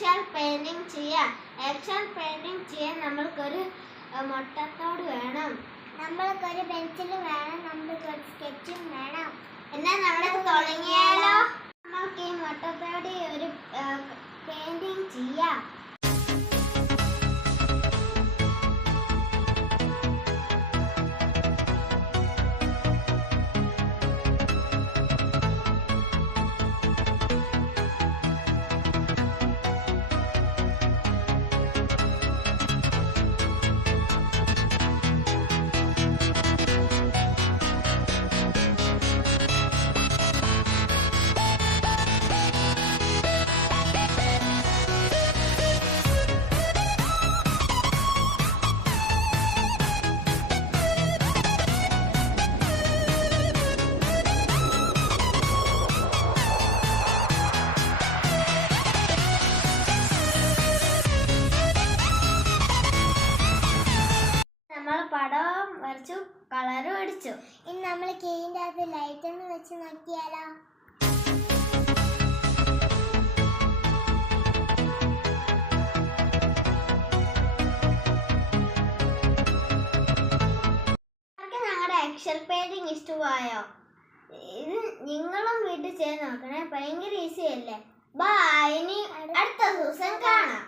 Excel painting ചെയ്യാം. Excel painting ചെയ്യാൻ നമ്മൾക്കൊരു മുട്ടത്തോട് വേണം, നമ്മൾക്കൊരു പെൻസിൽ വേണം, നമ്മൾക്കൊരു സ്കെച്ചും വേണം. എന്നാൽ നമ്മൾ തുടങ്ങിയാലോ? നമ്മൾക്ക് ഈ മുട്ടത്തോടെ ഒരു പെയിന്റിംഗ് ചെയ്യാം. പടം വരച്ചു, കളറും അടിച്ചു. ഇനി നമ്മൾ കീഴിൻ്റെ അകത്ത് ലൈറ്റ് ഒന്ന് വെച്ച് നോക്കിയാലോ? ഞങ്ങളുടെ എക്സൽ പെയിന്റിംഗ് ഇഷ്ടമായോ? ഇത് നിങ്ങളും വീട്ടിൽ ചെയ്ത് നോക്കണേ, ഭയങ്കര ഈസി അല്ലേ. ബൈ, ഇനി അടുത്ത ദിവസം കാണാം.